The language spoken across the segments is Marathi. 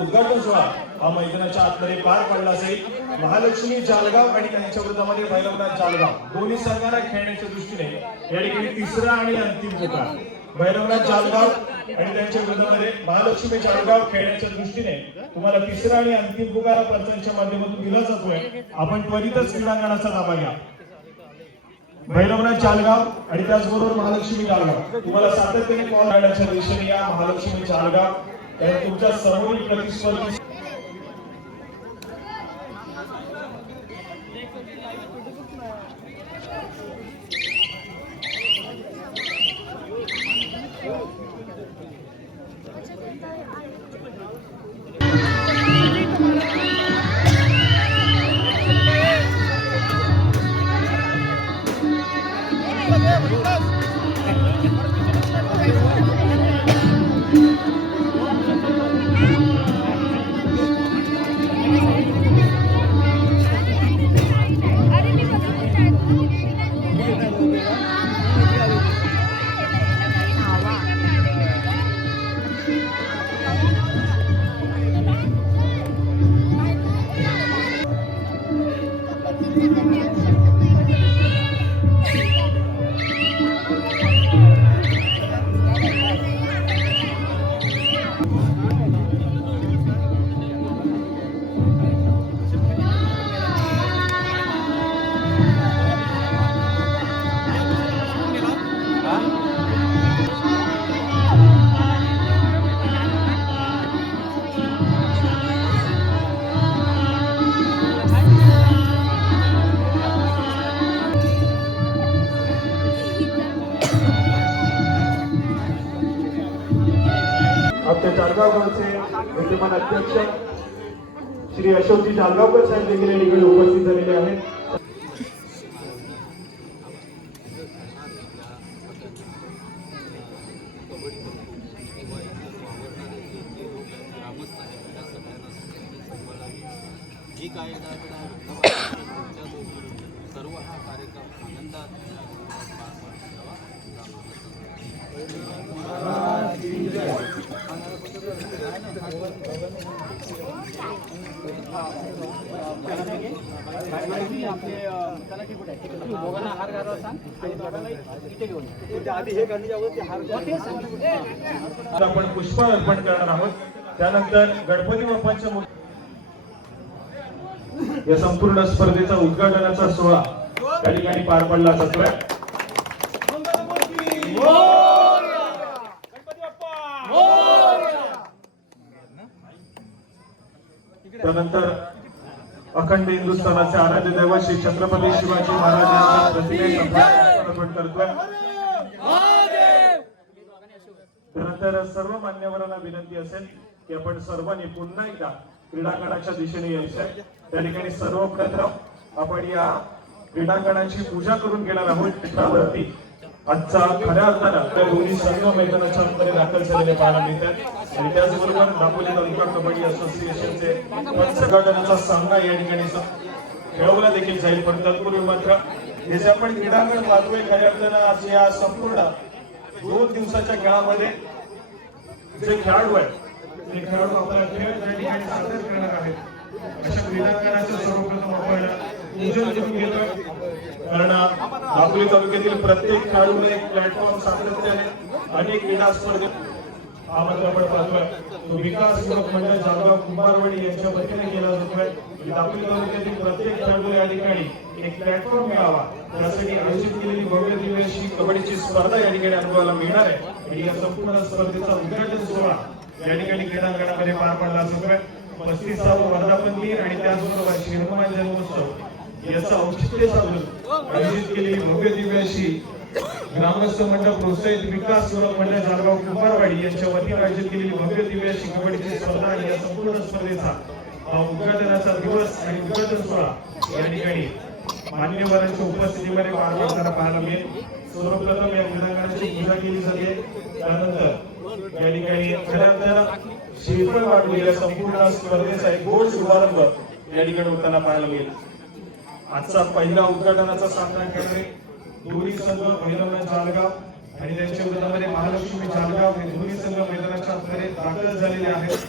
उद्घाटन सोहळा हा मैदानाच्या आतमध्ये पार पडला असेल। महालक्ष्मी जालगाव आणि त्यांच्या विरोधामध्ये भैरवनाथ जालगाव दोन्ही संघांना खेळण्याच्या दृष्टीने या ठिकाणी तिसरा आणि अंतिम पुकार। भैरवनाथ जालगाव आणि त्यांच्या विरोधामध्ये महालक्ष्मी जालगाव खेळण्याच्या दृष्टीने तुम्हाला तिसरा आणि अंतिम पुकार पंचांच्या माध्यमातून दिला जातोय। आपण त्वरितच क्रीडांगणाचा ताबा घ्या। भैरवनाथ जालगाव आणि त्याचबरोबर महालक्ष्मी जालगाव तुम्हाला सातत्याने कॉल करण्याच्या दिशेने या महालक्ष्मी जालगाव तुमच्या समोरील प्रतिस्पर्धी आपल्या जालगावचे विद्यमान अध्यक्ष श्री अशोकजी जालगावकर साहेब देखील या ठिकाणी उपस्थित झालेले आहेत। जी काय सर्व हा कार्यक्रम आनंदात आपण पुष्प अर्पण करणार आहोत। त्यानंतर गणपती बाप्पांच्या या संपूर्ण स्पर्धेचा उद्घाटनाचा सोहळा त्या ठिकाणी पार पडला जातोय। त्यानंतर अखंड हिंदुस्थानाचे आराध्य दैवत श्री छत्रपती शिवाजी महाराज यांच्या प्रतिमेस अर्पण करतोय। त्यानंतर सर्व मान्यवरांना विनंती असेल की आपण सर्वांनी पुन्हा एकदा क्रीडांगणाच्या दिशेने यायचंय। त्या ठिकाणी सर्वप्रथम आपण या क्रीडांगणाची पूजा करून घेणार आहोत। चित्रावरती आजचा खऱ्या अर्थानं दोन्ही संघ मैदानाच्या मध्ये दाखल झालेले पाहायला मिळतात आणि त्याचबरोबर दापोली तालुका कबड्डी असोसिएशनचे संघटनाचा सामना या ठिकाणी खेळवला देखील जाईल। पण तत्पूर्वी मात्र हे जे आपण क्रीडांगण पाहतोय खऱ्या अर्थानं आज या संपूर्ण 2 दिवसाच्या खेळामध्ये जे खेळाडू आहेत ते खेळाडू आपला खेळ त्या ठिकाणी सादर करणार आहेत। अशा क्रीडांगणाचं सर्वप्रथम आपण पूजन करून घेतोय, कारण दापोली तालुक्यातील प्रत्येक खेळाडूने एक प्लॅटफॉर्म सातत्याने अनेक क्रीडा स्पर्धेत हा मात्र आपण पाहतोय तो विकास युवक मंडळ जालगाव कुंभारवाडी यांच्या वतीने केला जातोय। दापोली तालुक्यातील प्रत्येक खेळाडू या ठिकाणी एक प्लॅटफॉर्म मिळावा त्यासाठी आयोजित केलेली भव्य दिव्य अशी कबड्डीची स्पर्धा या ठिकाणी अनुभवायला मिळणार आहे आणि या संपूर्ण स्पर्धेचा उद्घाटन सोहळा या ठिकाणी क्रीडांगणामध्ये पार पडला जातोय। 35वा वर्धापन दिन आणि त्याचबरोबर श्री हनुमान जन्मोत्सव याचा औचित्य साधून आयोजित केलेली भव्य दिव्य अशी ग्रामस्थ मंडळ प्रोत्साहित विकास युवक मंडळ जालगाव कुंभारवाडी यांच्या वतीने आयोजित केलेली भव्य दिव्य अशी कबड्डीची स्पर्धा आणि या संपूर्ण स्पर्धेचा उद्घाटनाचा दिवस आणि उद्घाटन सोहळा या ठिकाणी मान्यवरांच्या उपस्थितीमध्ये पार पडताना पाहायला मिळेल। सर्वप्रथम या क्रीडांगणाची पूजा केली जाते, त्यानंतर या ठिकाणी खऱ्या श्रीफळ वाटून या संपूर्ण स्पर्धेचा एक गोड शुभारंभ या ठिकाणी होताना पाहायला मिळेल। आजचा पहिला उद्घाटनाचा सामना खेळणारे दोन्ही संघ भैरवनाथ जालगाव आणि त्यांच्या विरोधामध्ये महालक्ष्मी जालगाव हे दोन्ही संघ मैदानाच्या आतमध्ये दाखल झालेले आहेत।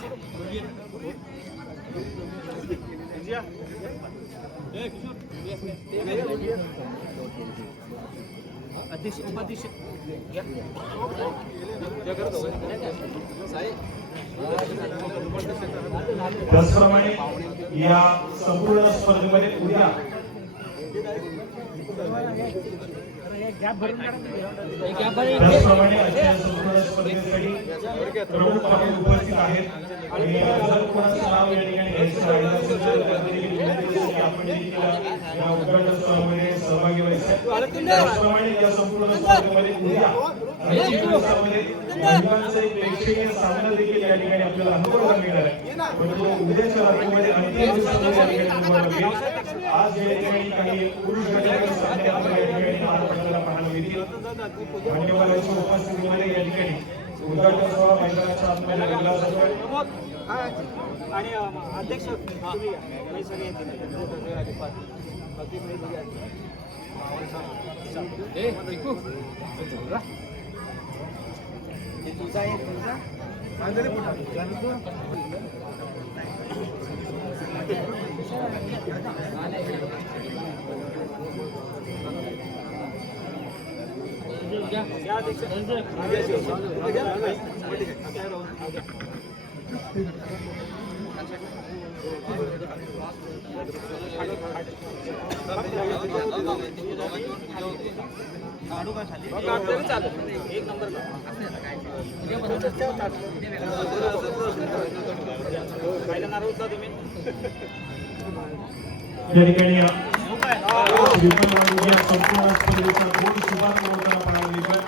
अध्यक्ष उपाध्यक्ष त्याचप्रमाणे या संपूर्ण स्पर्धेमध्ये उद्या त्याचप्रमाणे आजच्या संपूर्ण स्पर्धेसाठी प्रमुख पाहुणे उपस्थित आहेत आणि जर कोणाचं नाव या ठिकाणी घ्यायचं राहिलं असेल तर त्यांनी विनंती केली की आपण देखील या उद्घाटन सोहळ्यामध्ये सहभागी व्हायचं. त्याचप्रमाणे या संपूर्ण स्पर्धेमध्ये उद्या आणखी दिवसामध्ये महिलांचा एक प्रेक्षणीय सामना देखील या ठिकाणी आपल्याला अनुभवायला मिळणार आहे. पण तो उद्याच्या रात्रीमध्ये अंतिम दिवसामध्ये या ठिकाणी अनुभवायला मिळेल. आज या ठिकाणी काही पुरुष गटाचे सामने आपल्याला या ठिकाणी पार पडताना पाहायला मिळतील. मान्यवरांच्या उपस्थितीमध्ये या ठिकाणी उद्घाटन सोहळा मैदानाच्या आतमध्ये रंगला जातोय. आणि अध्यक्ष तुम्ही नाही सगळे तुझा आहे तुझा एक नंबर या ठिकाणी संपूर्ण स्पर्धेचा गोड शुभारंभ होताना पाहायला मिळतोय.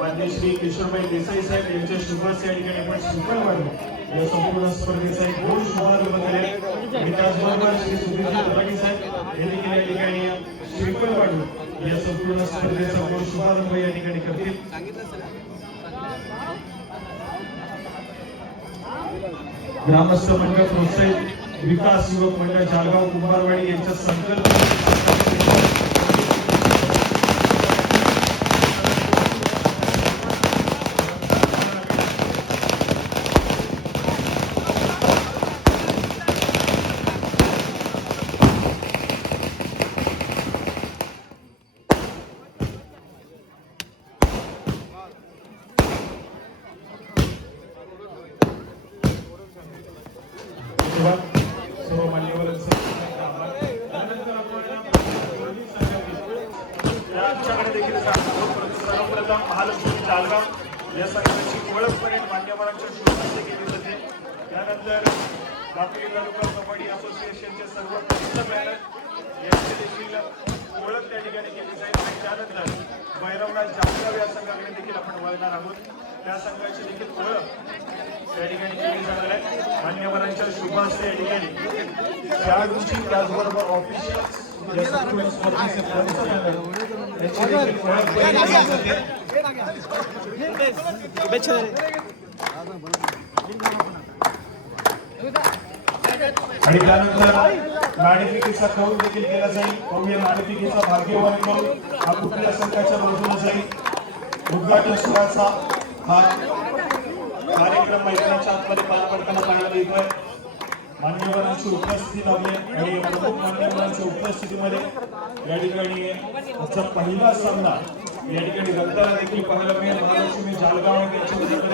माननीय श्री किशोरभाई देसाई साहेब यांच्या शुभास या ठिकाणी आपण श्रीफळ वाढलो या संपूर्ण स्पर्धेचा एक गोड शुभारंभ केला आणि त्याचबरोबर श्री सुधीर तलाठी साहेब यांनी देखील या ठिकाणी श्रीफळ वाढलो या संपूर्ण स्पर्धेचा गोड शुभारंभ या ठिकाणी करतील. ग्रामस्थ मंडळ प्रोत्साहित विकास युवक मंडळ जालगाव कुंभारवाडी यांच्या संकल्प सर्व मान्यवरांचं आमच्याकडे देखील सर्वप्रथम महालक्ष्मी जालगाव या संघाची ओळख करून मान्यवरांच्या शुभारंभ केली जाते. त्यानंतर दापोली तालुका कबड्डी असोसिएशनचे सर्व कनिष्ठ बॅनर यांची देखील ओळख त्या ठिकाणी केली जाईल आणि त्यानंतर भैरवनाथ जालगाव या संघाकडे देखील आपण वळणार आहोत. त्या संघाची देखील ओळख त्या ठिकाणी केली जाणार आहे. मान्यवरांच्या शुभास्ते या ठिकाणी खेळाडूंची त्याचबरोबर ऑफिशियल या संपूर्ण स्पर्धेचे त्यांची देखील ओळख केली जाते. आणि त्यानंतर नाणेफेकीचा कौल देखील केला जाईल. कौल नाणेफेकीचा भाग्यवान कौल हा कुठल्या संघाच्या बाजूने जाईल. उद्घाटन सोहळ्याचा हा कार्यक्रम मैदानाच्या आतमध्ये पार पडताना पाहायला मिळतोय. मान्यवरांची उपस्थिती लावली आणि प्रमुख मान्यवरांच्या उपस्थितीमध्ये या ठिकाणी आजचा पहिला सामना या ठिकाणी रंगताना देखील पाहायला मिळेल. महालक्ष्मी जालगाव यांच्या विरोधात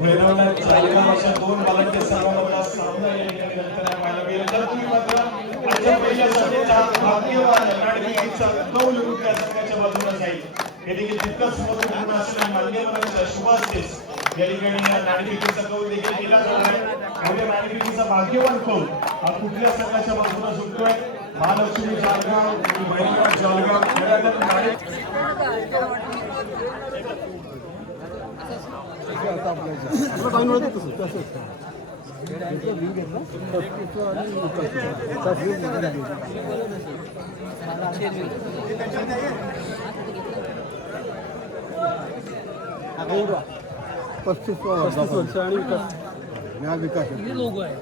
भैरवनाथ जालगाव अशा दोन बालांच्या सर्वांचा सामना या ठिकाणी रंगताना पाहायला मिळेल. तर तुम्ही मात्र आजच्या पहिल्या सामन्याचा भाग्यवान नाणेफेकीचा कौल कुठल्या संघाच्या बाजूने जाईल हे देखील तितकंच महत्त्वपूर्ण असलेल्या मान्यवरांच्या शुभास्तेस या ठिकाणी नाणेफेकीचा कौल देखील केला जाणार आहे. आणि नाणेफेकीचा भाग्यवान कौल हा कुठल्या संघाच्या बाजूने सुटतोय. महालक्ष्मी जालगाव आणि भैरवनाथ जालगाव पस्तीस वर्ष आणि विकास लोगो आहे.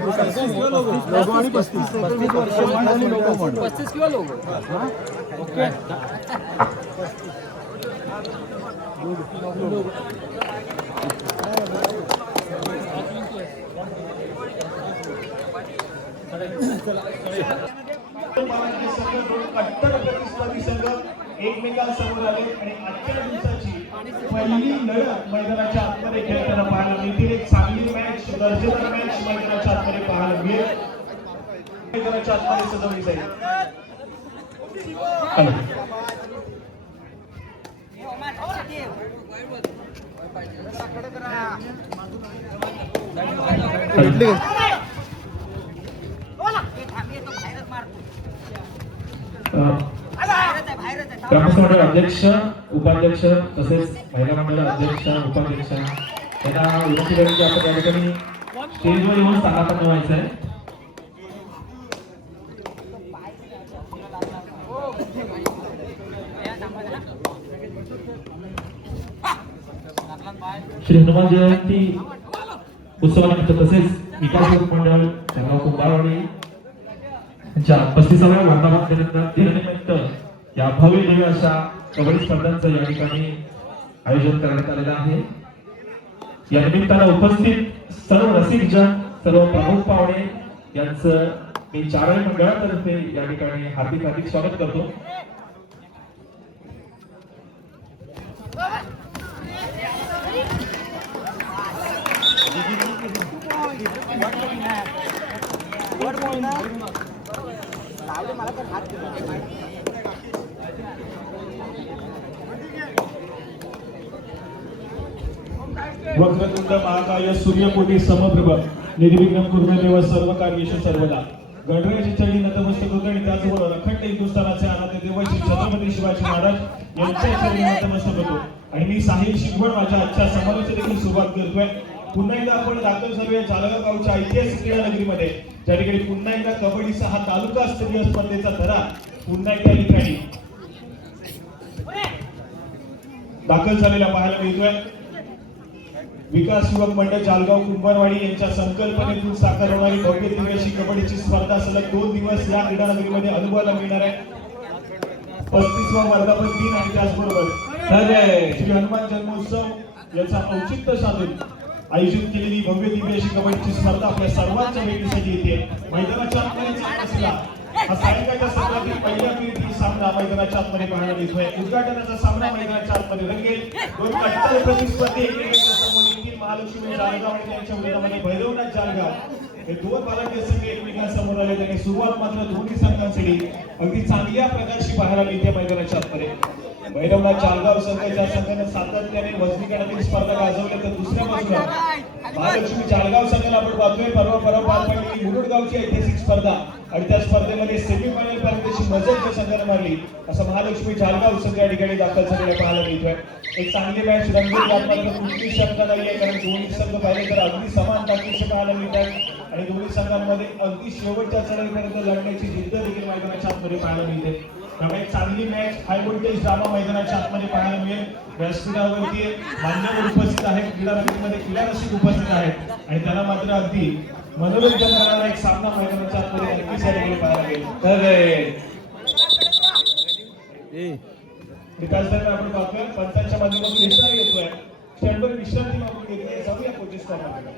लोगो आणि 35 वर्ष आणि लोगो 35 किंवा लोगो ओके. कट्टर प्रतिस्पर्धी संघ एकमेकांसमोर आले आणि आजच्या दिवसाची पहिली लढत मैदानाच्या आतमध्ये खेळताना पाहायला मिळतील. एक चांगली मॅच, दर्जेदार मॅच मैदानाच्या आतमध्ये पाहायला मिळेल. मैदानाच्या आतमध्ये सजवली जाईल. ग्रामसभा अध्यक्ष, उपाध्यक्ष तसेच महिला मंडळ अध्यक्ष, उपाध्यक्ष यांना विनंती करेन की आपण या ठिकाणी स्टेजवर येऊन स्थानापन्न व्हायचं आहे. श्री हनुमान जयंती उत्सवानिमित्त तसेच विकास मंडळ जळगाव कुंभारवाडी यांच्या 35व्या वर्धापन दिनानिमित्त या भव्य दिव्य अशा कबड्डी स्पर्धांचं या ठिकाणी आयोजन करण्यात आलेलं आहे. या निमित्तानं उपस्थित सर्व रसिकजन, सर्व प्रमुख पाहुणे यांचं मी चारही मंडळातर्फे या ठिकाणी हार्दिक हार्दिक स्वागत करतो. वक्रतुंड महाकाय सूर्यकोटी समप्रभ निर्विघ्नं कुरु देव सर्व कार्येषु सर्वदा. गणरायाची चरणी नतमस्तक होतो आणि त्याचबरोबर अखंड हिंदुस्थानाचे आराध्य देव श्री छत्रपती शिवाजी महाराज यांच्या चरणी नतमस्तक होतो. आणि मी साहिल शिकवण माझ्या आजच्या समारोहाची देखील सुरुवात करतोय. पुन्हा एकदा आपण दाखल झालोय जालगाव गावच्या ऐतिहासिक क्रीडा नगरीमध्ये, ज्या ठिकाणी पुन्हा एकदा कबड्डीचा हा तालुका स्तरीय स्पर्धेचा धरा पुन्हा एकदा ठिकाणी दाखल झालेला पाहायला मिळतोय. विकास युवक मंडळ जालगाव कुंभारवाडी यांच्या संकल्पनेतून साकार होणारी भव्य दिव्य अशी कबड्डीची स्पर्धा सलग 2 दिवस या क्रीडा नगरीमध्ये अनुभवायला मिळणार आहे. 35वा वर्धापन दिन आणि त्याचबरोबर श्री हनुमान जन्मोत्सव याचा औचित्य साधून आयोजित केलेली भव्य दिव्य अशी कबड्डीची स्पर्धा आपल्या सर्वांच्या भेटीसाठी येते. मैदानाच्या आतमध्ये असला हा सायंकाळच्या सत्रातील पहिल्या फेरीतील सामना मैदानाच्या आतमध्ये पाहायला मिळतोय. उद्घाटनाचा सामना मैदानाच्या आतमध्ये रंगेल. 2 कट्टर प्रतिस्पर्धी एकमेकांच्या समोर येतील. महालक्ष्मी जालगाव आणि त्यांच्या विरोधामध्ये भैरवनाथ जालगाव हे 2 बालकीय संघ एकमेकांसमोर आले. त्यांनी सुरुवात मात्र दोन्ही संघांसाठी अगदी चांगल्या प्रकारची पाहायला मिळते मैदानाच्या आतमध्ये. भैरवनाथ जालगाव संघ ज्या संघाने सातत्याने वजनी गटातील स्पर्धा गाजवल्या, तर दुसऱ्या बाजूला महालक्ष्मी जालगाव संघाला आपण पाहतोय परवा पार पडलेली मुरुड गावची ऐतिहासिक स्पर्धा आणि त्या स्पर्धेमध्ये सेमीफायनल पर्यंतची मजल त्या संघाने मारली. असं महालक्ष्मी जालगाव संघ या ठिकाणी दाखल झालेला पाहायला मिळतोय. एक चांगली मॅच रंगली, यात कुठली शंका नाहीये, कारण दोन्ही संघ पाहिले तर अगदी समान ताकदीचे पाहायला मिळतात आणि दोन्ही संघांमध्ये अगदी शेवटच्या चढाईपर्यंत लढण्याची जिद्द देखील मैदानाच्या आतमध्ये पाहायला मिळते. त्यामुळे चांगली मॅच, हाय व्होल्टेज ड्रामा मैदानाच्या आतमध्ये पाहायला मिळेल. व्यासपीठावरती मान्यवर उपस्थित आहेत, क्रीडा नगरीमध्ये क्रीडा रसिक उपस्थित आहेत आणि त्याला मात्र अगदी मनोरंजन करणारा एक सामना मैदानाच्या आतमध्ये नक्कीच या ठिकाणी पाहायला मिळेल. विकासदार आपण पाहतोय पंचांच्या माध्यमातून इशारा येतोय. क्षणभर विश्रांती मागून घेतली. जाऊया कोचिंग स्टॉपमध्ये.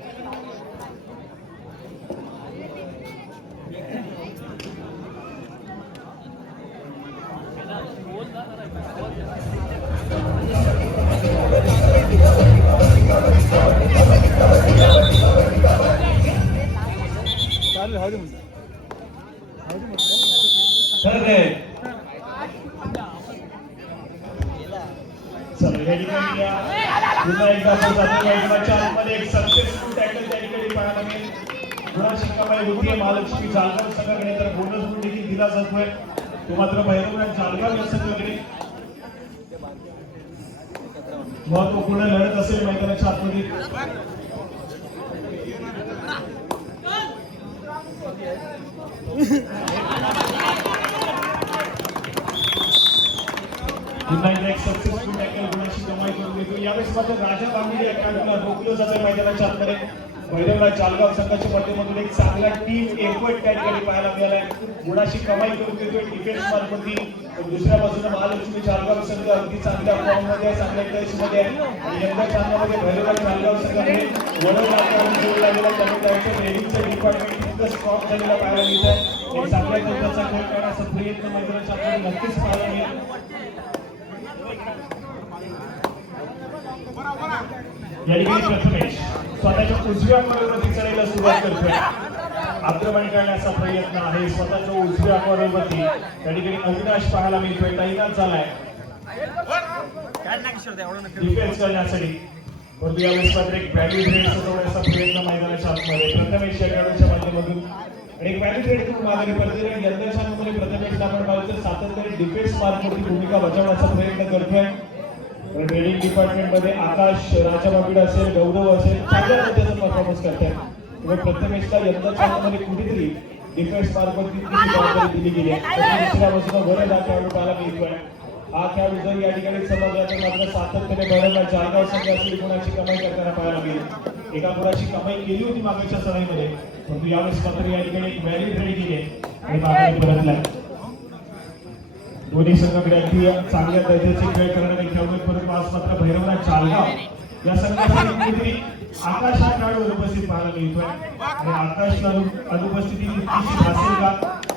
पुन्हा एकदा आपण जातो मैदानाच्या आतमध्ये. एक सक्सेसफुल टॅकल त्या ठिकाणी पाहायला मिळेल. गुणाची कमाई होतीये महालक्ष्मी जालगाव संघाकडे, तर बोनस गुण देखील दिला जातोय. तो मात्र भैरवनाथ जालगाव या संघाकडे महत्वपूर्ण लढत असेल मैदानाच्या आतमध्ये. पुन्हा एकदा एक सक्सेसफुल टॅकल गुणाची कमाई करून घेतो. यावेळेस मात्र राजा गांभीर्य अकॅडमीला रोखलं जातं मैदानाच्या आतमध्ये. भैरवनाथ जालगाव संघाच्या माध्यमातून एक चांगला टीम एफर्ट त्या ठिकाणी पाहायला मिळालाय. गुणाची कमाई करून घेतोय डिफेन्स मार्फत. दुसऱ्या बाजूने महालक्ष्मी चालगाव संघ अगदी चांगल्या फॉर्ममध्ये आहे, चांगल्या टचमध्ये आहे आणि यंदा चांगल्यामध्ये भैरवनाथ चालगाव संघाने वडोद नाट्यावर जोडला गेला, त्यामुळे त्यांचं रेडिंगचं डिपार्टमेंट इतकं स्ट्रॉंग झालेलं पाहायला मिळत आहे. एक चांगल्या दर्जाचा खेळ करण्याचा प्रयत्न मैदानाच्या आपल्याला नक्कीच पाहायला मिळेल. या ठिकाणी प्रथमेश स्वतःच्या उजव्या कॉर्नरवरती चढायला सुरुवात करतोय, आक्रमण करण्याचा प्रयत्न आहे स्वतःच्या उजव्या कॉर्नरवरती. त्या ठिकाणी अविनाश पाहायला मिळतोय, तैनात झालाय डिफेन्स करण्यासाठी. परंतु यावेळेस मात्र एक व्हॅल्यू ग्रेड सजवण्याचा प्रयत्न मैदानाच्या आतमध्ये प्रथमेश या खेळाडूच्या माध्यमातून आणि एक व्हॅल्यू ग्रेड करून मागे पडते. यंदाच्या मध्ये प्रथमेशला आपण पाहिलं तर सातत्याने डिफेन्स मार्कवरती भूमिका बजावण्याचा प्रयत्न करतोय. ट्रेडिंग डिपार्टमेंट मध्ये आकाश राजाबाबीड असेल, गौरव असेल, चांगल्या पद्धतीचा परफॉर्मन्स करतात. प्रथमेशला यंदाच्या मध्ये कुठेतरी डिफेन्स मार्कवरती जबाबदारी दिली गेली आहे. दुसऱ्या बाजूला वरद हा खेळाडू पाहायला मिळतोय. हा खेळाडू जर या ठिकाणी समजला तर मात्र सातत्याने भरला जालगाव संघाची गुणाची कमाई करताना पाहायला मिळेल. एका गुणाची कमाई केली होती मागच्या सराईमध्ये, परंतु यावेळेस मात्र या ठिकाणी एक व्हॅल्यू रेडी केली आहे आणि मागे परतला. दोन्ही संघाकडे अगदी चांगल्या दर्जाचे खेळ करणारे खेळाडू, परंतु आज मात्र भैरवनाथ चालगाव या संघासाठी कुठेतरी आकाश हा खेळाडू उपस्थित पाहायला मिळतोय आणि आकाशला अनुपस्थिती तितकीशी असेल का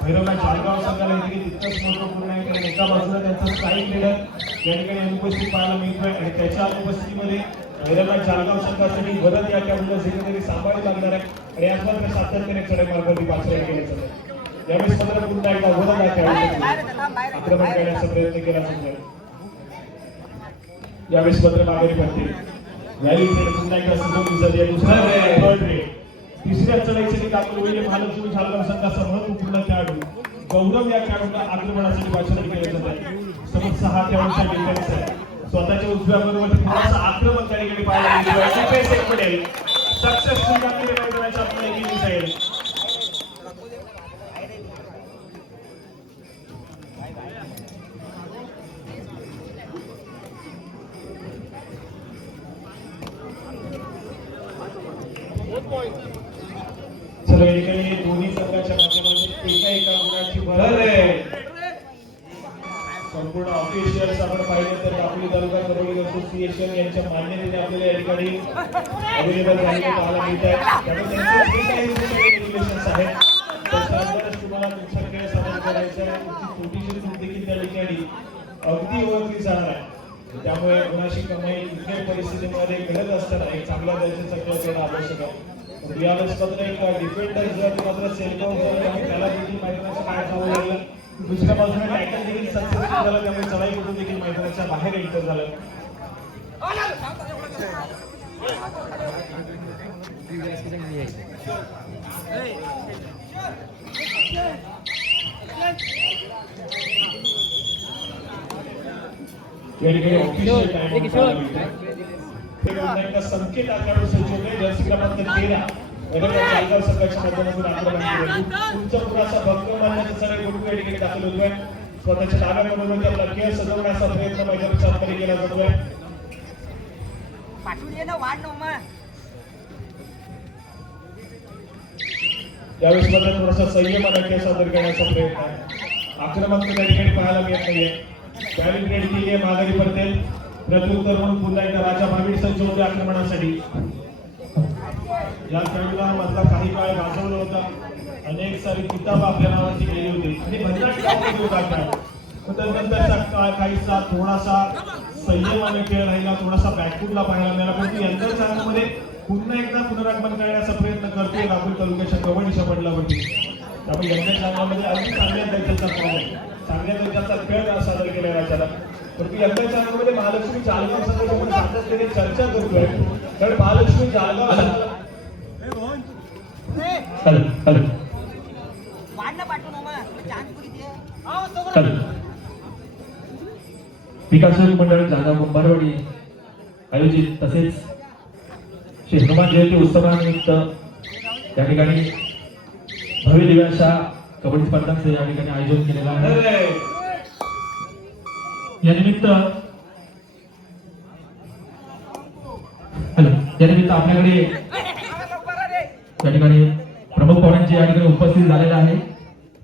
भैरवनाथ चालगाव संघाला तितकंच महत्वपूर्ण आहे. कारण एका बाजूला त्यांचा स्ट्राईक लीडर या ठिकाणी अनुपस्थित पाहायला मिळतोय आणि त्याच्या अनुपस्थितीमध्ये भैरवनाथ चालगाव संघासाठी वरद या खेळाडूला सेकंडरी सांभाळी लागणार आहे आणि आज मात्र सातत्याने चढाई मार्गावरती पाचऱ्या केले जातात. यावेळेस मात्र पुन्हा एकदा वरद या खेळाडूसाठी आक्रमण करण्याचा प्रयत्न केला जातोय. यावेळेस मात्र माघारी पडते. व्हॅल्यू ग्रेड पुन्हा एकदा सजवली जाते. दुसरा थर्ड ग्रेड तिसऱ्या चढाईसाठी दाखल होईल महालक्ष्मी चालगाव संघाचा महत्वपूर्ण खेळाडू गौरव या खेळाडूला आक्रमणासाठी पाचारण केले जात आहे. समोर 6 खेळाडूंचा डिफेन्स आहे. स्वतःच्या उजव्या बरोबर थोडासा आक्रमण त्या ठिकाणी पाहायला मिळतो. डिफेन्स एक पडेल सक्सेसफुल कामगिरी मैदानाच्या आपल्याला केली जाईल. चला या ठिकाणी दोन्ही संघाच्या माध्यमातून एका गुणाची भर आहे. संपूर्ण ऑफिशियल्स आपण पाहिलं तर दापोली तालुका कबड्डी असोसिएशन यांच्या मान्यतेने आपल्याला या ठिकाणी अवेलेबल झालेले पाहायला मिळत आहे. त्यामुळे त्यांचे जे काही रेग्युलेशन्स आहेत त्याच्यानंतरच तुम्हाला तुमचा खेळ सादर करायचा आहे. तुमची छोटीशी चूक देखील त्या ठिकाणी अगदी ओळखली जाणार आहे. त्यामुळे गुणाची कमाई कुठल्याही परिस्थितीमध्ये घडत असताना एक चांगल्या दर्जाचा खेळ करणं आवश्यक आहे. यावेळेस मात्र एक डिफेंडर जर मात्र सेल्फो त्याला देखील मैदानाच्या बाहेर जावं लागलं. दुसऱ्या बाजूने टॅकल देखील सक्सेसफुल झाला, त्यामुळे चढाई करून देखील मैदानाच्या बाहेर एंटर झालं. संकेत आकारून सज्जवले जर्सी क्रमांक 13 चालगाव संघाच्या माध्यमातून आक्रमण केले. तुमचा पुराचा भक्कम मानण्याचा सगळे गुण या ठिकाणी दाखल होतोय. स्वतःच्या डाव्या बरोबर आपला खेळ सजवण्याचा प्रयत्न मैदानाच्या आतमध्ये केला जातोय. यावेळेस मात्र थोडासा संयमाने खेळ सादर करण्याचा प्रयत्न आहे. आक्रमक त्या ठिकाणी पाहायला मिळत नाहीये. व्हॅल्यू ग्रेड केली आहे माघारी पडते. प्रत्युत्तर म्हणून पुन्हा एकदा राजा भावीड सज्ज होते आक्रमणासाठी. या खेळाडूला मधला काही काळ गाजवलं होता, अनेक सारी किताब आपल्या नावाची केली होती आणि त्यानंतरचा काहीसा थोडासा संयमाने खेळ राहिला, थोडासा बॅकफुटला पाहायला मिळाला. परंतु यंदाच्या सामन्यामध्ये पुन्हा एकदा पुनरागमन करण्याचा प्रयत्न करतोय दापोली तालुक्याच्या कबड्डीच्या पडल्यावरती. त्यामुळे यंदाच्या सामन्यामध्ये अगदी चांगल्या दर्जाचा फॉर्म आहे, चांगल्या दर्जाचा खेळ सादर केला राजाला. परंतु यंदाच्या सामन्यामध्ये महालक्ष्मी चालगाव संघाची आपण सातत्याने चर्चा करतोय, कारण महालक्ष्मी चालगाव संघाला विकास मंडळ जालगाव कुंभारवाडी आयोजित तसेच श्री हनुमान जयंती उत्सवानिमित्त या ठिकाणी भव्य दिव्य अशा कबड्डी स्पर्धांचे या ठिकाणी आयोजन केलेलं आहे. यानिमित्त आपल्याकडे या ठिकाणी प्रमुख पाहुण्यांचे या ठिकाणी उपस्थित झालेले आहे.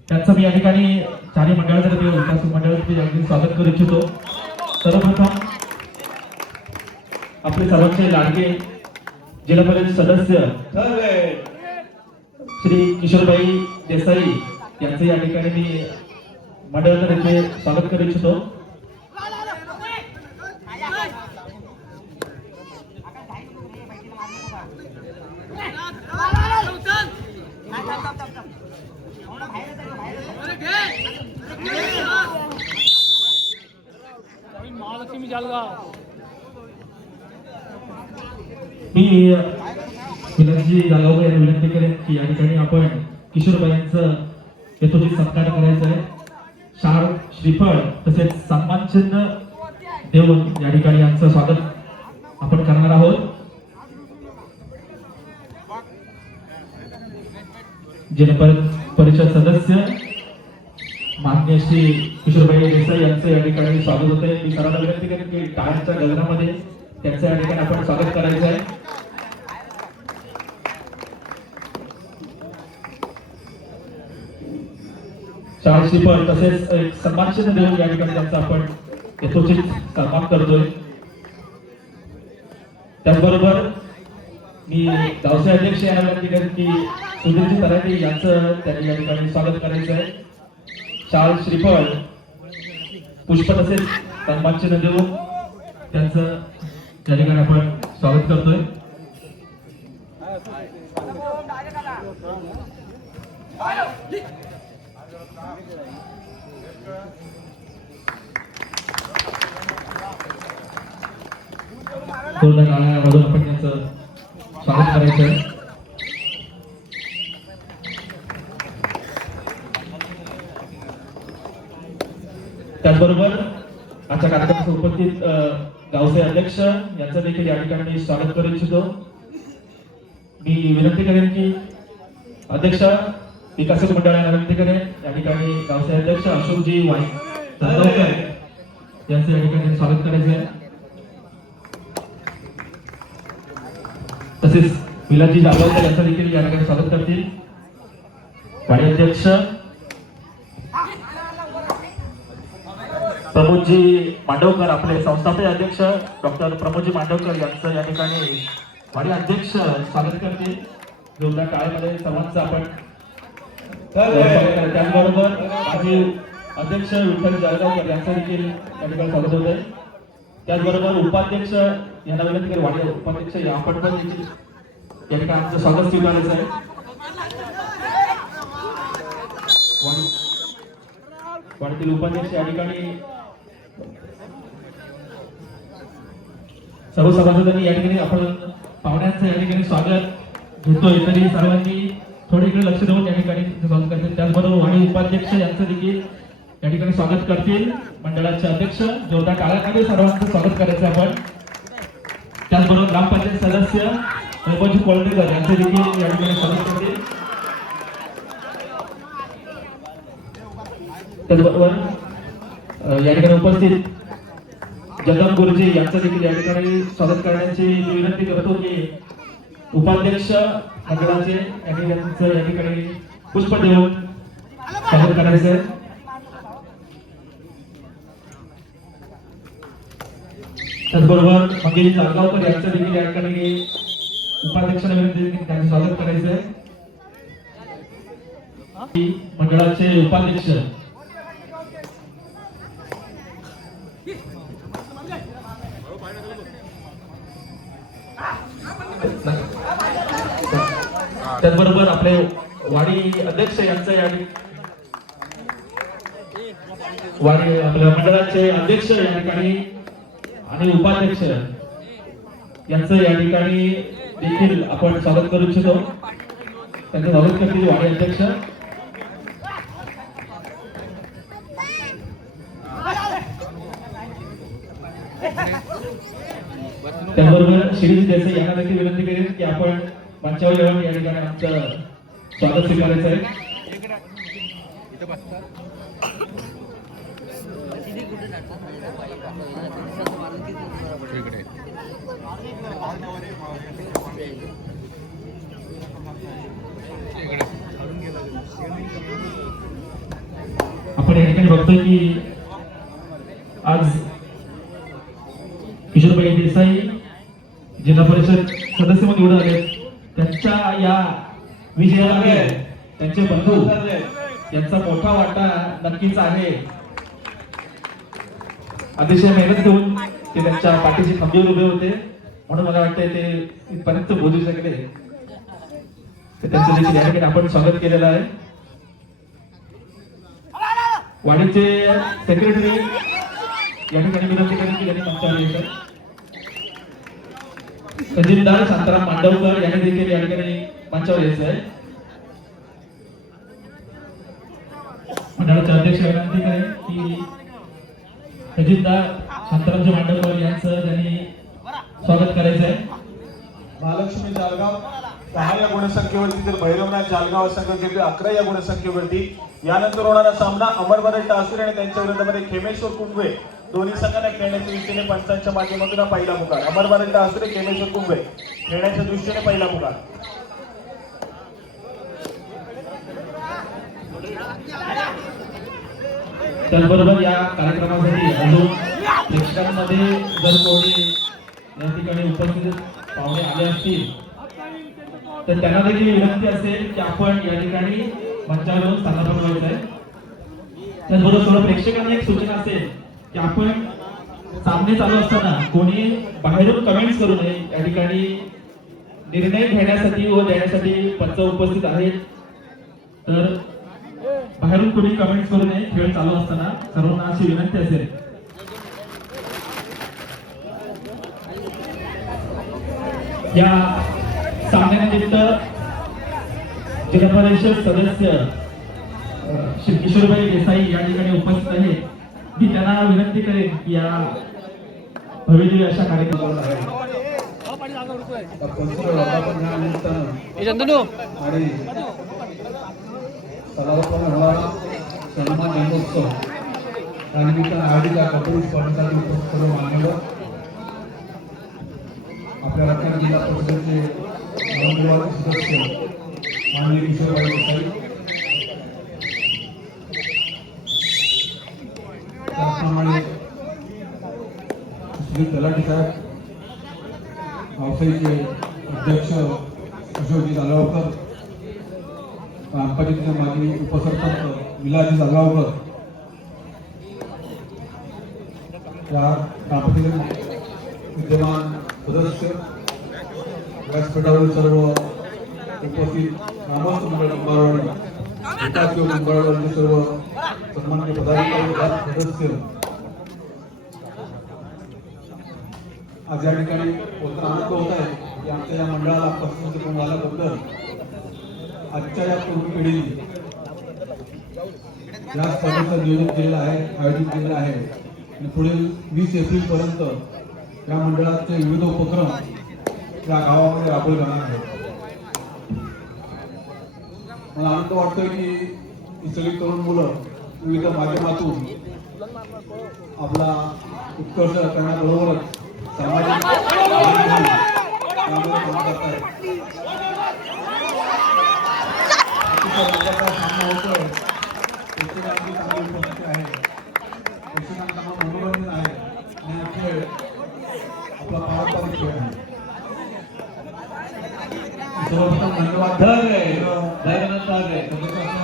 त्यांचं मी या ठिकाणी चारही मंडळातर्फे विकास मंडळातर्फे अगदी स्वागत करू इच्छितो. सर्वप्रथम आपले सर्वांचे लाडके जिल्हा परिषद सदस्य श्री किशोरबाई देसाई यांचे या ठिकाणी मी मंडळातर्फे स्वागत करू इच्छितो. महालक्ष्मी जालगाव मी विलासजी जालगावकर यांना विनंती करेन की या ठिकाणी आपण किशोरबाईंचं यथोचित सत्कार करायचा आहे. शाल श्रीफळ तसेच सन्मान चिन्ह देऊन या ठिकाणी यांचं स्वागत आपण करणार आहोत. जिल्हा परिषद सदस्य माननीय श्री किशोरबाई देसाई यांचं या ठिकाणी स्वागत होत आहे. मी सर्वांना विनंती करेन की टाळ्यांच्या गजरामध्ये त्यांचं या ठिकाणी आपण स्वागत करायचं आहे. शाल श्रीफळ तसेच एक सन्मान चिन्ह देऊन या ठिकाणी त्यांचा आपण यथोचित सन्मान करतोय. त्याचबरोबर मी गावचे अध्यक्ष यांना विनंती करेन की सुधीरजी तराटे यांचं त्यांनी या ठिकाणी स्वागत करायचं आहे. शाल श्रीफळ पुष्प तसेच सन्मान चिन्ह देऊन त्यांचं त्या ठिकाणी आपण स्वागत करतोय. पूर्ण काळामधून आपण त्यांचं स्वागत करायचं आहे. त्याचबरोबर आजच्या कार्यक्रमात उपस्थित गावचे अध्यक्ष यांचं देखील या ठिकाणी स्वागत करू इच्छितो. मी विनंती करेन की अध्यक्ष विकास मंडळाला विनंती करेन या ठिकाणी गावचे अध्यक्ष अशोकजी वाईकर यांचं या ठिकाणी स्वागत करायचं आहे. तसेच विलासजी जालगावकर यांचं देखील या ठिकाणी स्वागत करतील. वाडी अध्यक्ष प्रमोदजी मांडवकर आपले संस्थापक अध्यक्ष डॉक्टर प्रमोदजी मांडवकर यांचं या ठिकाणी वाडी अध्यक्ष स्वागत करतील. जोरदार टाळ्यामध्ये सर्वांचं आपण त्याचबरोबर माजी अध्यक्ष विठ्ठल जालगावकर यांचं देखील या ठिकाणी स्वागत होत आहे. त्याचबरोबर उपाध्यक्ष यांना विनंती करेन वाडी उपाध्यक्ष या आपण पण देखील या ठिकाणी आमचं स्वागत स्वीकारायचं आहे. वाडीतील उपाध्यक्ष या ठिकाणी सर्व सभासदांनी या ठिकाणी आपण पाहुण्यांचं या ठिकाणी स्वागत घेतोय. तरी सर्वांनी थोडे इकडे लक्ष देऊन या ठिकाणी स्वागत करतील. त्याचबरोबर वाडी उपाध्यक्ष यांचं देखील या ठिकाणी स्वागत करतील. मंडळाचे अध्यक्ष जोरदार टाळ्यांमध्ये सर्वांचं स्वागत करायचं आपण. त्याचबरोबर ग्रामपंचायत सदस्य वैभवजी कोळपेकर यांचे देखील या ठिकाणी स्वागत करतील. त्याचबरोबर या ठिकाणी उपस्थित जगन गुरुजी यांचं देखील या ठिकाणी स्वागत करण्याची विनंती करतो की उपाध्यक्ष मंडळाचे या ठिकाणी पुष्प देऊन स्वागत करायचं आहे. त्याचबरोबर मंगेश जालगावकर यांचं देखील या ठिकाणी उपाध्यक्षाला विनंती त्यांचं स्वागत करायचं आहे. मंडळाचे उपाध्यक्ष त्याचबरोबर आपले वाडी अध्यक्ष यांचं या वाडी आपल्या मंडळाचे अध्यक्ष या ठिकाणी आणि उपाध्यक्ष यांचं या ठिकाणी देखील आपण स्वागत करू इच्छितो. त्यांचं स्वागत करतील वाडी अध्यक्ष. त्याचबरोबर श्रीजी देसाई यांना देखील विनंती करेन की आपण मंचावर येऊन या ठिकाणी आमचं स्वागत स्वीकारायचं आहे. आपण या ठिकाणी बघतोय की आज किशोरभाई देसाई जिल्हा परिषद सदस्य म्हणून निवडून आले. त्यांच्या या विजयामध्ये त्यांचे बंधू यांचा मोठा वाटा नक्कीच आहे. अतिशय मेहनत घेऊन ते त्यांच्या पाठीशी खंबीर उभे होते, म्हणून मला वाटतं ते इथपर्यंत पोहोचू शकले. तर त्यांचं देखील या ठिकाणी आपण स्वागत केलेलं आहे. वाडीचे सेक्रेटरी या ठिकाणी विनंती करेन की त्यांनी मंचावर यायचं. खजिनदार शांताराम मांडवकर यांनी देखील या ठिकाणी मंचावर यायचं आहे. मंडळाचे अध्यक्ष विनंती करेन की खजिनदार शांतारामजी मांडवकर यांचं त्यांनी स्वागत करायचं आहे. महालक्ष्मी जालगाव 10 या गुणसंख्येवरती तर भैरवनाथ जालगाव संघ घेतोय 11 या गुणसंख्येवरती. यानंतर होणारा सामना अमरभरत टासुरे आणि त्यांच्या विरोधामध्ये खेमेश्वर कुंभे दोन्ही संघांना खेळण्याच्या दृष्टीने पंचांच्या माध्यमातून हा पहिला पुकार. अमरभरत टासुरे खेमेश्वर कुंभे खेळण्याच्या दृष्टीने पहिला पुकार. त्याचबरोबर या कार्यक्रमासाठी अजून प्रेक्षकांमध्ये जर कोणी या ठिकाणी उपस्थित पाहुणे आले असतील तर त्यांना देखील विनंती असेल की आपण या ठिकाणी मंचावर येऊन स्थानापन्न व्हायचं आहे. त्याचबरोबर सर्व प्रेक्षकांना एक सूचना असेल की आपण सामने चालू असताना कोणी बाहेरून कमेंट्स करू नये. या ठिकाणी निर्णय घेण्यासाठी व देण्यासाठी पंच उपस्थित आहेत, तर बाहेरून कोणी कमेंट्स करू नये. खेळ चालू असताना सर्वांना अशी विनंती असेल. या सामन्यानिमित्त जिल्हा परिषद सदस्य श्री किशोरभाई देसाई या ठिकाणी उपस्थित आहेत. मी त्यांना विनंती करेन की या भव्य अशा कार्यक्रमाला आणि सर्वप्रथम होणारा सन्मान जन्मोत्सव त्यानिमित्तानं आयोजित कपडे स्पर्धेसाठी उपस्थित सर्व मान्यवर, आपल्या रत्नागिरी जिल्हा परिषदेचे नवनिर्वाचित सदस्य माननीय किशोरभाई देसाई, त्याचप्रमाणे श्री तलाठी साहेब, व्यावसायिक अध्यक्ष किशोरजी जालगावकर, ग्रामपंचायतीचे माजी उपसरपंच विलाजी जालगावकर, या ग्रामपंचायतीचे विद्यमान सदस्य, व्यासपीठावरील सर्व उपस्थित ग्रामस्थ मंडळ कुंभारवाडी, विकास योग कुंभारवाडीचे सर्व सन्माननीय पदाधिकारी सदस्य, आज या ठिकाणी बोलताना आनंद होत आहे की आमच्या या मंडळाला पसंत करून आल्याबद्दल. आजच्या या तरुण पिढीने या स्पर्धेचं नियोजन केलेलं आहे, आयोजित केलेलं आहे आणि पुढील 20 एप्रिलपर्यंत या मंडळाचे विविध उपक्रम या गावामध्ये राबवले जाणार आहेत. मला आनंद वाटतोय की ही सगळी तरुण मुलं विविध माध्यमातून आपला उत्कर्ष करण्याबरोबरच सामाजिक काम करत आहेत. सामना होतोय, प्रेक्षकांची चांगली उपस्थिती आहे, प्रेक्षकांना मनोरंजन आहे आणि हा खेळ आपला पारंपरिक खेळ आहे. सर्वप्रथम धन्यवाद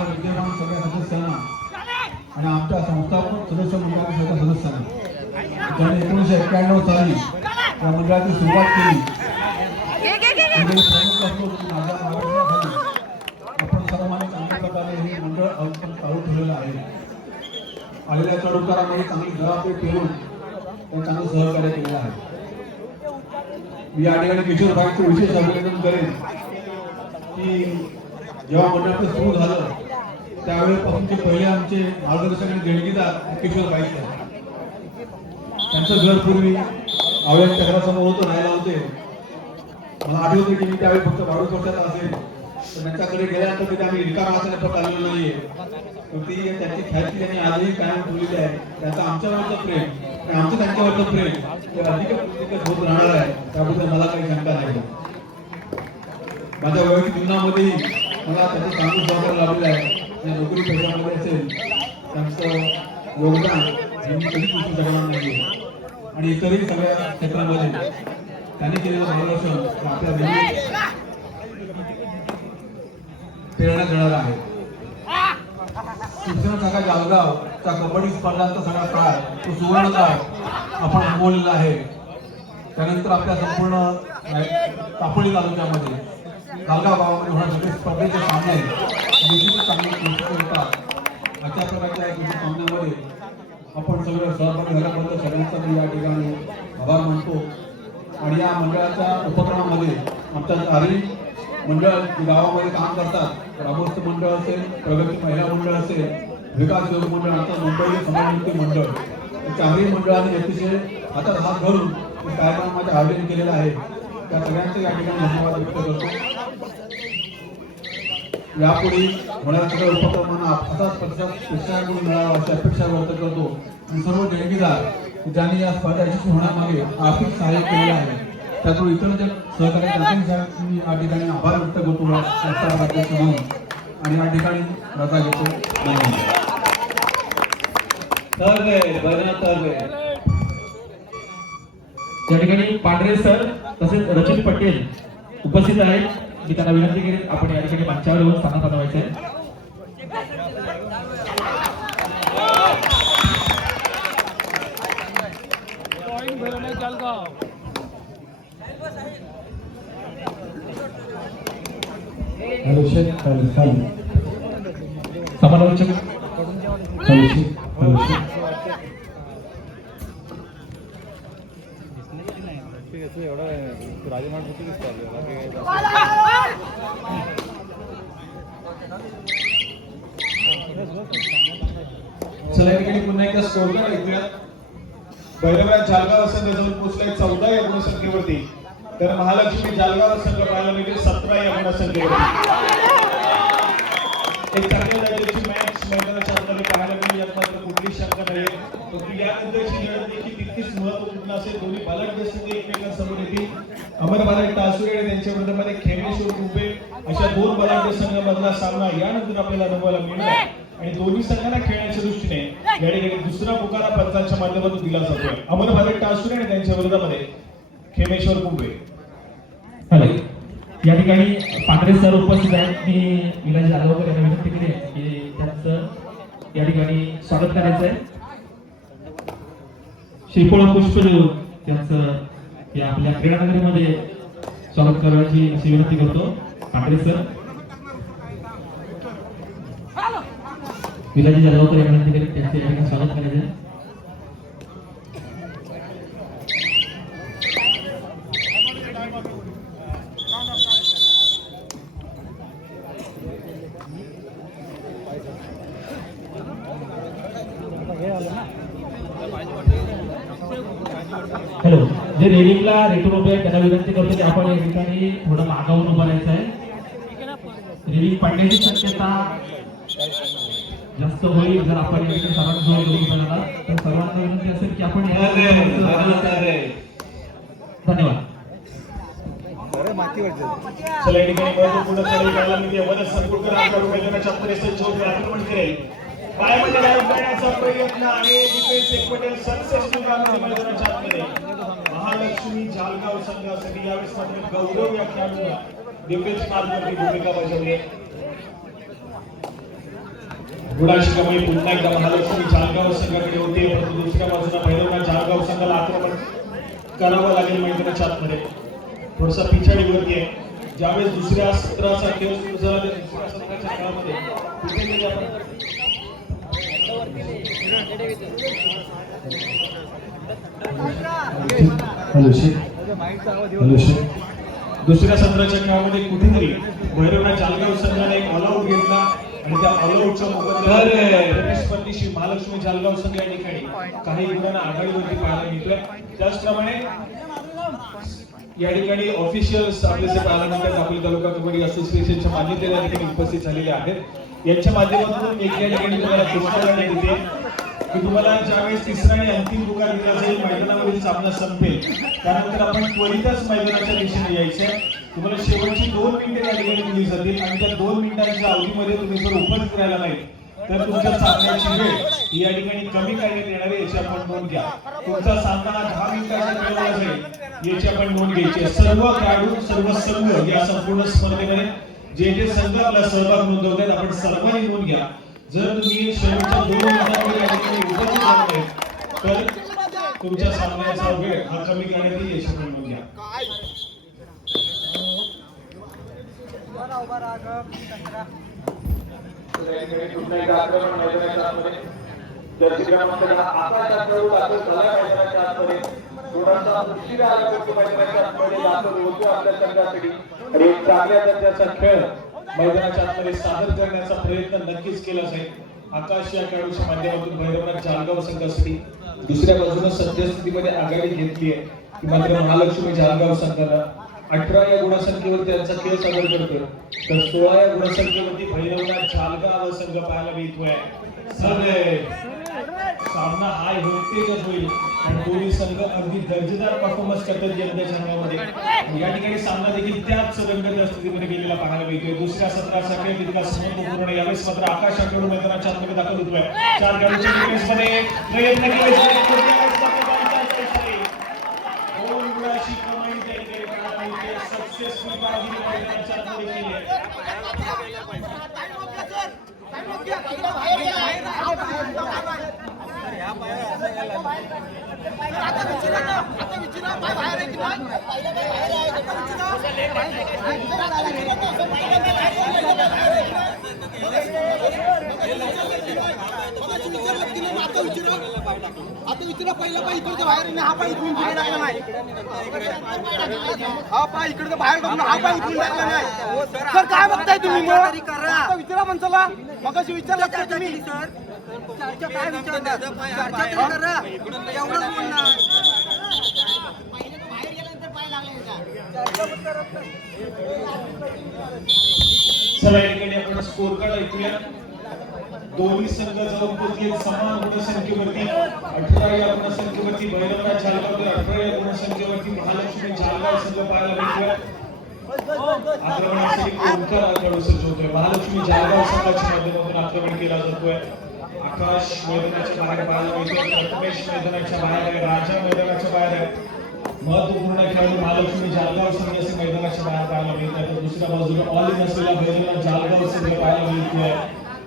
विद्यमान सगळ्या सदस्यांना आणि आमच्या संस्थापक सदस्य मंडळाच्या सगळ्या सदस्यांना ज्यांनी 1991 साली या मंडळाची सुरुवात केली. माझ्या मार्गदर्शनाखाली आपण सर्वांनी चांगल्या प्रकारे हे मंडळ अजून चालू ठेवलेलं आहे. आलेल्या चढउतारामध्ये चांगली जबाबदारी ठेवून त्यांनी चांगलं सहकार्य केलेलं आहे. मी या ठिकाणी किशोरभाईचं विशेष अभिनंदन करेन की जेव्हा मंडळ सुरू झालं त्यावेळेपासूनचे पहिले आमचे मार्गदर्शक आणि देणगीदार किशोरभाई आहेत. त्यांचं घर पूर्वी आवळ्या चक्रासमोर होतं, राहायला होते. मला आठवतं की मी त्यावेळी फक्त 22 वर्षाचा असेल, तर त्यांच्याकडे गेल्यानंतर कधी आम्ही रिकामा असताना फक्त आलेलो नाहीये. ती त्यांची ख्याती त्यांनी आजही कायम ठेवलेली आहे. त्यांचं आमच्यावरचं प्रेम आणि आमचं त्यांच्यावरचं प्रेम हे अधिकच होत राहणार आहे, त्याबद्दल मला काही शंका नाही. माझ्या वैयक्तिक जीवनामध्येही मला त्याचं चांगलं सहकार्य लाभलेलं आहे. नोकरी पेशामध्ये असेल त्यांचं योगदान यांनी कधीच विसरू शकणार नाही आणि इतरही सगळ्या क्षेत्रामध्ये त्यांनी केलेलं मार्गदर्शन आपल्या नेहमी प्रेरणा देणार आहे. शिक्षणाचा जालगावचा कबड्डी स्पर्धांचा सगळा काळ तो सुवर्ण काळ आपण अनुभवलेला आहे. त्यानंतर आपल्या संपूर्ण तापोळी तालुक्यामध्ये जालगाव गावामध्ये होणारे स्पर्धेचे सामने निश्चितच चांगले होतात. अशा प्रकारच्या क्रिकेट सामन्यामध्ये आपण सगळं सहभागी झाल्याबद्दल सगळ्यांचा मी या ठिकाणी आभार मानतो. आणि या मंडळाच्या उपक्रमामध्ये आमच्या चारही मंडळ जे गावामध्ये काम करतात, ग्रामस्थ मंडळ असेल, प्रगती महिला मंडळ असेल, विकास योग मंडळ, आमचा मुंबई समाजमुक्ती मंडळ, चारही मंडळाने अतिशय हातात हात घालून कार्यक्रमाचे आयोजन केलेलं आहे. त्या सगळ्यांचे या ठिकाणी धन्यवाद व्यक्त करतो. यापुढे होणाऱ्या सगळ्या उपक्रमांना असाच प्रतिसाद प्रेक्षकांकडून मिळावा अशी अपेक्षा व्यक्त करतो. आणि सर्व देणगीदार ज्यांनी या स्पर्धा यशस्वी होण्यामागे आर्थिक सहाय्य केले आहे, त्यातून इतर जे सहकारी त्यांच्यासाठी मी या ठिकाणी आभार व्यक्त करतो अध्यक्ष म्हणून आणि या ठिकाणी रजा घेतो. धन्यवाद. या ठिकाणी पांढरे सर तसेच रचित पटेल उपस्थित आहेत. मी त्यांना विनंती करेन आपण या ठिकाणी मंचावर येऊन स्थान बनवायचं आहे. समालोचक चला या ठिकाणी पुन्हा एकदा स्कोर कार्ड ऐकूया. भैरवराज जालगाव संघ जाऊन पोहोचलाय 14 या गुणसंख्येवरती, तर महालक्ष्मी जालगाव संघ पाहायला मिळते 17 या गुणसंख्येवरती. एक चांगल्या दर्जाची मॅच मैदानाच्या आतमध्ये पाहायला मिळेल, यात मात्र कुठली शंका नाही. परंतु यानंतरची लढत देखील तितकीच महत्त्वपूर्ण असेल. दोन्ही बालक संघ एकमेकांसमोर येतील. अमर बालक टासुरे आणि त्यांच्या विरोधामध्ये खेमेश्वर कुंभे अशा दोन बालक संघामधला सामना यानंतर आपल्याला अनुभवायला मिळणार आहे. आणि दोन्ही संघांना खेळण्याच्या दृष्टीने या ठिकाणी दुसरा पुकारा पंचांच्या माध्यमातून दिला जातोय. अमर बालक टासुरे आणि त्यांच्या विरोधामध्ये खेमेश्वर कुंभे. या ठिकाणी पांढरे सर उपस्थित आहेत. मी विलास जाधवकर यांना विनंती करेन की त्यांचं या ठिकाणी स्वागत करायचं आहे. श्रीफळ पुष्प देऊन त्यांचं या आपल्या क्रीडानगरीमध्ये स्वागत करायची अशी विनंती करतो. पांढरे सर विलाजी जाधवकर यांना विनंती करेन त्यांचे या ठिकाणी स्वागत करायचं आहे. हॅलो, जे रेडिंगला रेटून उभे आहेत त्यांना विनंती करतो की आपण या ठिकाणी थोडं मागावून उभं राहायचं आहे. रेडिंग पडण्याची शक्यता जास्त होईल जर आपण या ठिकाणी सर्वांना जोर देऊन झाला तर सर्वांना विनंती असेल की आपण धन्यवाद. चला या ठिकाणी महत्त्वपूर्ण खेळ खेळायला मिळते. वरच संकुलकर आपल्या मैदानाच्या परिसरात छोटे आक्रमण करेल. पायामध्ये डाव करण्याचा प्रयत्न आहे. दीपेश एक पटेल सक्सेसफुल राहणार मैदानाच्या आतमध्ये. महालक्ष्मी जालगाव संघासाठी यावेळेस मात्र गौरव या खेळाडूंना दिपेश पालकरची भूमिका बजावली आहे. गुणाची कमाई पुन्हा एकदा महालक्ष्मी जालगाव संघाकडे होते, परंतु दुसऱ्या बाजूला भैरवनाथ जालगाव संघाला आक्रमण करावं लागेल मैदानाच्या आतमध्ये. थोडासा पिछाडीवरती आहे. ज्यावेळेस दुसऱ्या सत्राचा खेळ सुरू झाला त्या दुसऱ्या सत्राच्या खेळामध्ये कुठेतरी आपण दुसऱ्या सत्राच्या खेळामध्ये कुठेतरी भैरवनाथ जालगाव संघाने एक ऑलआउट घेतला आणि त्या ऑलआउटच्या मुकाबल्यात प्रतिस्पर्धी महालक्ष्मी जालगाव संघ या ठिकाणी काही गुणांना आघाडीवरती पाहायला मिळतोय. त्याचप्रमाणे या ठिकाणी ऑफिशियल्स आपले जे पाहायला मिळतात आपले तालुका कबड्डी असोसिएशनच्या मान्यतेने या ठिकाणी उपस्थित झालेले आहेत. यांच्या माध्यमातून एक या ठिकाणी तुम्हाला घोषणा करण्यात येते की तुम्हाला ज्यावेळेस तिसरा आणि अंतिम पुकार दिला जाईल, मैदानावरील सामना संपेल, त्यानंतर आपण त्वरितच मैदानाच्या दिशेने यायचे. तुम्हाला शेवटची 2 मिनिटे या ठिकाणी दिली जातील आणि त्या 2 मिनिटांच्या अवधीमध्ये तुम्ही जर उपस्थित राहिला नाही तर तुमच्या सामन्याची वेळ ही या ठिकाणी कमी करण्यात येणार आहे, याची आपण नोंद घ्या. तुमचा सामना 10 मिनिटाच्या वेळेला जाईल, याची आपण नोंद घ्यायची आहे. सर्व खेळाडू, सर्व संघ या संपूर्ण स्पर्धेमध्ये जे जे संघ आपला सहभाग नोंदवतात, आपण सर्वांनी नोंद घ्या. जर तुम्ही शेवटच्या 2 मिनिटांमध्ये या ठिकाणी उपस्थित राहत नाही तर तुमच्या सामन्याचा वेळ हा कमी करण्यात येईल, याची आपण नोंद घ्या. कुठल्याही आक्रमण मैदानाच्या आतमध्ये जर्सी क्रमांक 10 आकाश आठवडे दाखल झाला मैदानाच्या आतमध्ये. थोडासा उशिरा आला होतो मैदानाच्या आतमध्ये, दाखल होतो आपल्या संघासाठी आणि एक चांगल्या दर्जाचा खेळ मैदानाच्या आतमध्ये सादर करण्याचा प्रयत्न नक्कीच केला जाईल. आकाश या खेळाडूच्या माध्यमातून भैरवनाथ जालगाव संघासाठी दुसऱ्या बाजूने सद्यस्थितीमध्ये आघाडी घेतली आहे, ती मात्र महालक्ष्मी जालगाव संघाला 18 या गुणसंख्येवर त्यांचा खेळ सादर करतोय, तर 16 या गुणसंख्येवरती भैरवनाथ जालगाव संघ पाहायला मिळतोय. सामना हाय व्होल्टेजच होईल आणि दोन्ही संघ अगदी दर्जेदार परफॉर्मन्स करतात यंदाच्या संघामध्ये. या ठिकाणी सामना देखील त्याच रंगत स्थितीमध्ये गेलेला पाहायला मिळतोय. दुसऱ्या सत्राचा खेळ तितका महत्त्वपूर्ण. यावेळेस मात्र आकाश आठवडे मैदानाच्या आतमध्ये दाखल होतोय. 4 खेळाडूंच्या डिफेन्समध्ये प्रयत्न केले. सक्सेसफुल कामगिरी मैदानाच्या आतमध्ये केली आहे. आता विचारा पहिला पाय इकडे बाहेर हा पाय इकडून फिरून टाकला नाही. हा पाय इकडे बाहेर टाकला, हा पाय इकडून टाकला नाही. सर काय बघताय तुम्ही? आता विचारा माणसाला, मगाशी विचारलं का तुम्ही? सर काय विचारणार एवढंच बोलणार. चला या ठिकाणी आपण स्कोर कार्ड ऐकूया. दोन्ही संघ जाऊन पोहोचले समान गुणसंख्येवरती. 18 या गुणसंख्येवरती भैरवनाथ जालगाव, 18 या गुणसंख्येवरती महालक्ष्मी जालगाव संघ पाहायला मिळतोय. आक्रमणासाठी कोणकर आघाडी सज्ज होतोय. महालक्ष्मी जालगाव संघाच्या माध्यमातून आक्रमण केला जातोय. आकाश मैदानाच्या बाहेर पाहायला मिळतोय, रमेश मैदानाच्या बाहेर आहे, राजा मैदानाच्या बाहेर आहे. महत्वपूर्ण खेळाडू महालक्ष्मी जालगाव संघाचे मैदानाच्या बाहेर पाहायला मिळतात. तर दुसऱ्या बाजूला ऑल इन असलेला भैरवनाथ जालगाव संघ पाहायला मिळतोय.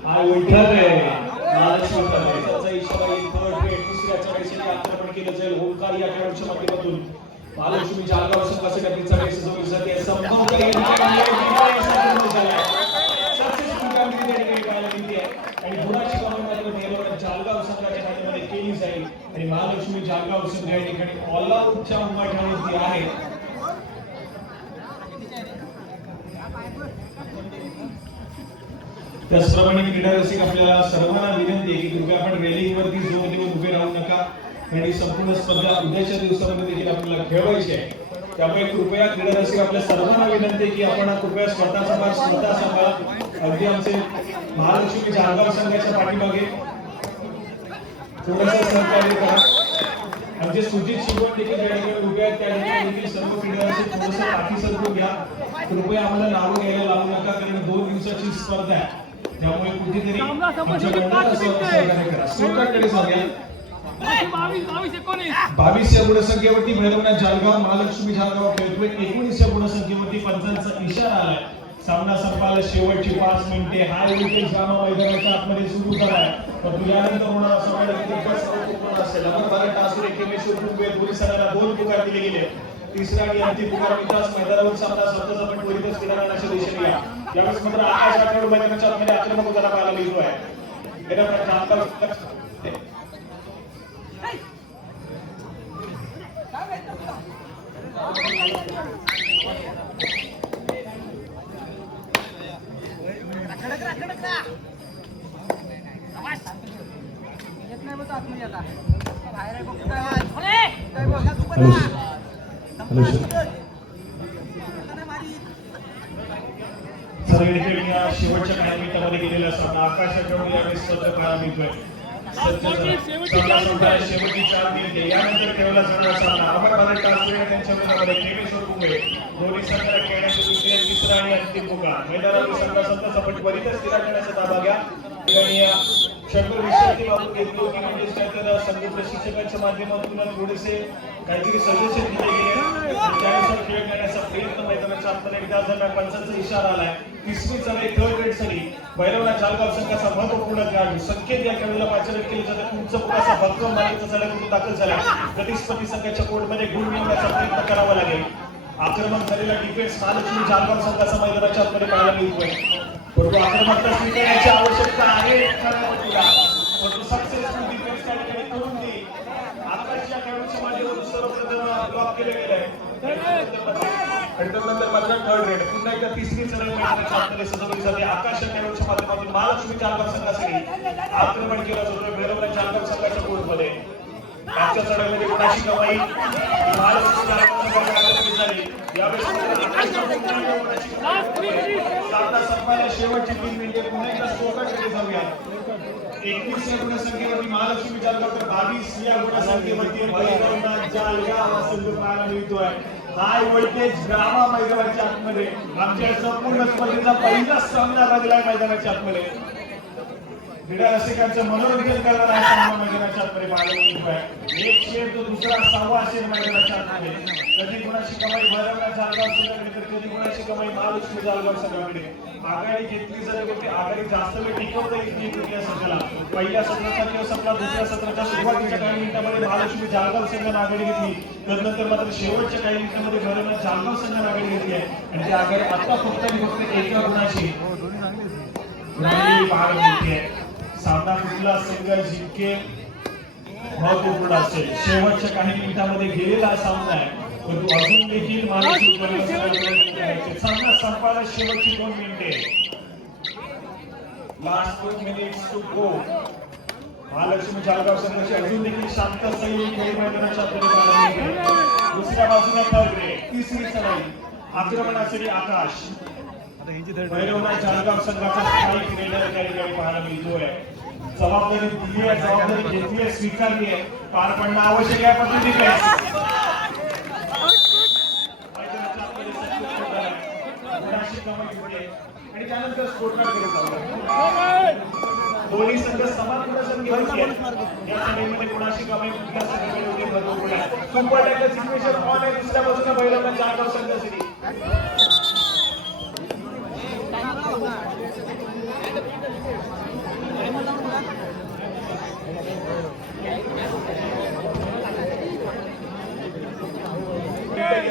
महालक्ष्मी त्याचा इशारा येईल. दुसऱ्याच्या वेळेसाठी आक्रमण केलं जाईल. होमकार या खेळाडूच्या माध्यमातून महालक्ष्मी जालगाव संघासाठी तिचा वेळ सजवली जाते. आणि गुणाची कामं मात्र भैरवनाथ जालगाव संघाच्या माध्यमातून केली जाईल आणि महालक्ष्मी जालगाव संघ या ठिकाणी ऑल आउटच्या मुंबईवरती आहे. त्याचप्रमाणे क्रीडा रसिक आपल्याला सर्वांना विनंती आहे की कृपया आपण रेलिंगवरती जोर देऊन उभे राहू नका, आणि संपूर्ण स्पर्धा उद्याच्या दिवसामध्ये देखील आपल्याला खेळवायची आहे. त्यामुळे कृपया क्रीडा रसिक आपल्या सर्वांना विनंती आहे की आपण कृपया स्वतःचा भाग स्वतः सांभाळा. अगदी आमचे महालक्ष्मी जालगाव संघाच्या पाठीमागे थोडंसं सहकार्य करा. आमचे सुजित शिवण देखील त्या ठिकाणी उभे आहेत, त्या ठिकाणी देखील सर्व क्रीडा रसिक थोडंसं पाठी सरकून घ्या. कृपया आम्हाला नावं घ्यायला लावू नका, कारण 2 दिवसाची स्पर्धा आहे. त्यामुळे कुठेतरी आमच्या मंडळाला सहकार्य करा. स्कोरकार्डकडे जाऊया. 22 या गुणसंख्येवरती भैरवनाथ जालगाव महालक्ष्मी जालगाव खेळतोय. 19 या गुणसंख्येवरती पंचांचा इशारा आलाय. सामना संपायला शेवटची 5 मिनिटे. हाय व्होल्टेज ड्रामा मैदानाच्या आतमध्ये सुरू झालाय. परंतु यानंतर होणार असं वाटतं की खूपच महत्त्वपूर्ण असेल. आपण भारत टासूर केमेश्वर कुंभे पोलिसांना 2 पुकार दिले गेले. तिसरा आणि अंतिम पुकार विकास मैदानावर सामना स्वतःच आपण त्वरितच किनाऱ्याच्या दिशेने या. यावेळेस मात्र आकाश आठवडे मैदानाच्या आतमध्ये आक्रमक होताना पाहायला मिळतो आहे. भैरवनाथ जालगाव शेवटच्या काही मिनिटांमध्ये गेलेला सामना आकाश आठवडे यावेळेस सत्र पाहायला मिळतोय. शेवटची 4 मिनिटे यानंतर खेळला जाणारा सामना आपण भारत टासूर त्यांच्या विरोधामध्ये केमेश्वर कुंभे दोन्ही संघाला खेळण्याचे दुसऱ्या तिसरा आणि अंतिम पुकार. मैदानावर संघ आपण त्वरितच किनाऱ्याचा ताबा घ्या. शंभर विषयाची बाबत घेतली होती म्हणजेच काय तर संघ प्रशिक्षकांच्या माध्यमातून थोडेसे काहीतरी सजेशन दिले गेले त्यानुसार खेळ करण्याचा प्रयत्न मैदानाच्या आतमध्ये एकदा झाला. पंचांचा इशारा आलाय. तिसरी चढाई थर्ड रेड साठी भैरवनाथ जालगाव संघाचा महत्वपूर्ण खेळाडू संकेत या खेळाडूला पाचारण केले जाते. तुमचा पुराचा भक्कम मालिकेचा चढाईतून दाखल झाला. प्रतिस्पर्धी संघाच्या कोर्टमध्ये गुण मिळवण्याचा प्रयत्न करावा लागेल. आक्रमक झालेला डिफेन्स महालक्ष्मी जालगाव संघाचा मैदानाच्या आतमध्ये पाहायला मिळतोय. परंतु आक्रमकता स्वीकारण्याची आवश्यकता आहे परंतु सक्सेसफुल डिफेन्स त्या ठिकाणी करून देईल. आकाशच्या खेळाडूच्या माध्यमातून सर्वप्रथम ब्लॉक केले गेले आणि त्यानंतर मात्र थर्ड रेड पुन्हा एकदा तिसरी चढाई मैदानाच्या आतमध्ये सजवली जाते. आकाशच्या खेळाडूच्या माध्यमातून महालक्ष्मी जालगाव संघासाठी आक्रमण केलं जातं भैरवनाथ जालगाव संघाच्या कोर्टमध्ये. आजच्या चढाईमध्ये कोणाची कमाई महालक्ष्मी जालगाव संघाची झाली. यावेळेस शेवटची 3 मिनिटे पुन्हा एकदा स्कोरकडे जाऊया. 21 या गुणसंख्येवरती महालक्ष्मी जालगाव तर 22 या गुणसंख्येवरती भैरवनाथ जालगाव हा संघ पाहायला मिळतोय. हाय व्होल्टेज ड्रामा मैदानाच्या आतमध्ये आमच्या संपूर्ण स्पर्धेचा पहिला सामना रंगलाय मैदानाच्या आतमध्ये. क्रीडा रसिकांचं मनोरंजन करणारा हा सामना मैदानाच्या आतमध्ये पाहायला मिळतोय. एक शेर तो दुसरा 6वा शेर मैदानाच्या आतमध्ये. कधी कुणाची कमाई भैरवनाथ जालगाव संघाकडे तर कधी कुणाची कमाई महालक्ष्मी जालगाव संघाकडे. आघाडी घेतली जाते होती. आघाडी जास्त वेळ टिकवता येत नाही कुठल्या संघाला. पहिल्या सत्राचा किंवा संपला दुसऱ्या सत्राच्या सुरुवातीच्या काही मिनिटांमध्ये महालक्ष्मी जालगाव संघाने आघाडी घेतली तर नंतर मात्र शेवटच्या काही मिनिटांमध्ये भैरवनाथ जालगाव संघाने आघाडी घेतली आहे आणि ती आघाडी आता फक्त आणि फक्त एका गुणाची पाहायला मिळते. सामना कुठला संघ जिंके महत्वपूर्ण असेल. शेवटच्या काही मिनिटांमध्ये गेलेला सामना आहे परंतु अजून देखील सामना संपायला शेवटची 2 मिनिटे. Last 2 minutes to go. Mahalakshmi Jalgaon संघाची अजून देखील शांत संयमी खेळ मैदानाच्या दुसऱ्या बाजूला थर्ड रेड. तिसरी चढाई आक्रमणासाठी आकाश. भैरवनाथ जालगाव संघाचा स्थायिक रेडर त्या ठिकाणी पाहायला मिळतोय. जबाबदारी दिली आहे, जबाबदारी घेतली आहे, स्वीकारली आहे, पार पडणं आवश्यक आहे. पण आणि त्यानंतर स्कोरकार्ड केलं जातं. दोन्ही संघ समान गुणांसह घेतली आहे. या चढाईमध्ये कोणाची कमाई कुठल्या संघाकडे होते महत्वपूर्ण आहे. सुपर टॅकल सिच्युएशन ऑन आहे. दुसऱ्या बाजूला भैरवनाथ जालगाव संघासाठी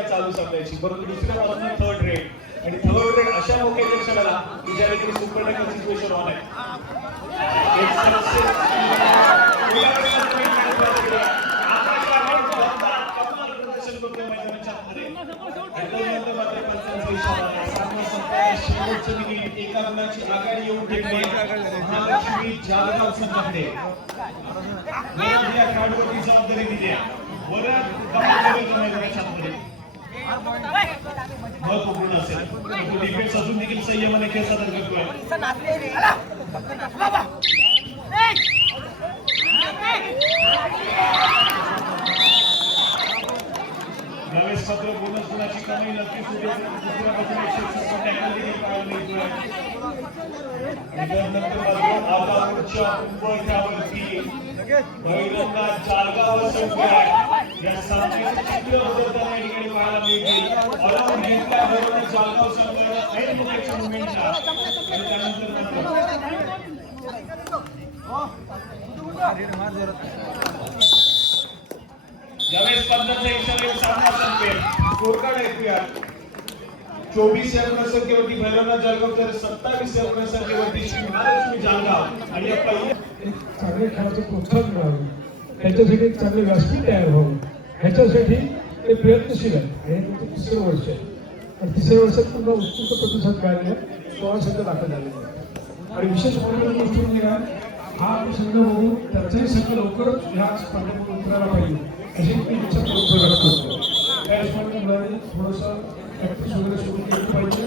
चालू समजायची परंतु दुसऱ्या बाजूला थर्ड रेड आणि थर्ड रेड अशा मोठ्या क्षणाला की ज्या ठिकाणी सुपर टॅकल सिच्युएशन ऑन आहे. एका रनाची आघाडी येऊन ठेवली महालक्ष्मी जालगाव संघाकडे. खेळाडूवरती जबाबदारी दिली आहे. महत्वपूर्ण असेल डिफेन्स अजून देखील संयमाने खेळ सादर करतोय. नवेश पत्र बोनस गुणाची कमी नक्कीच दुसऱ्या बाजूला 160 टॅकल देखील पाहायला मिळतोय. आता पुढच्या उंबरठ्यावरती भैरवनाथ जालगाव संघ या सामन्याचे चित्र बदलताना या ठिकाणी पाहायला मिळतील. अलाउड घेतला भैरवनाथ जालगाव संघ ऐन मुख्याच्या मुवमेंटला आणि त्यानंतर यावेळेस 15च्या इशाऱ्यावर सामना संपेल. स्कोरकार्ड ऐकूया. 24 या गुणसंख्येवरती भैरवनाथ जालगाव तर 27 या गुणसंख्येवरती महालक्ष्मी जालगाव. आणि या पहिल्या चांगले खेळाचं प्रोत्साहन मिळावं, त्याच्यासाठी एक चांगले व्यासपीठ तयार व्हावं, ह्याच्यासाठी ते प्रयत्नशील आहे. आणि तुमचं 3रं वर्ष आहे आणि 3ऱ्या वर्षात पुन्हा उत्कृष्ट प्रतिसाद मिळालेला 16 संघ दाखल झालेले आहे. आणि विशेष महत्त्वाची गोष्ट म्हणजे हा संघ बघून त्याचाही संघ लवकरच ह्या स्पर्धेत उतरायला पाहिजे अशी मी इच्छा व्यक्त करतो. त्याचप्रमाणे थोडंसं प्रॅक्टिस वगैरे सुरू केली पाहिजे.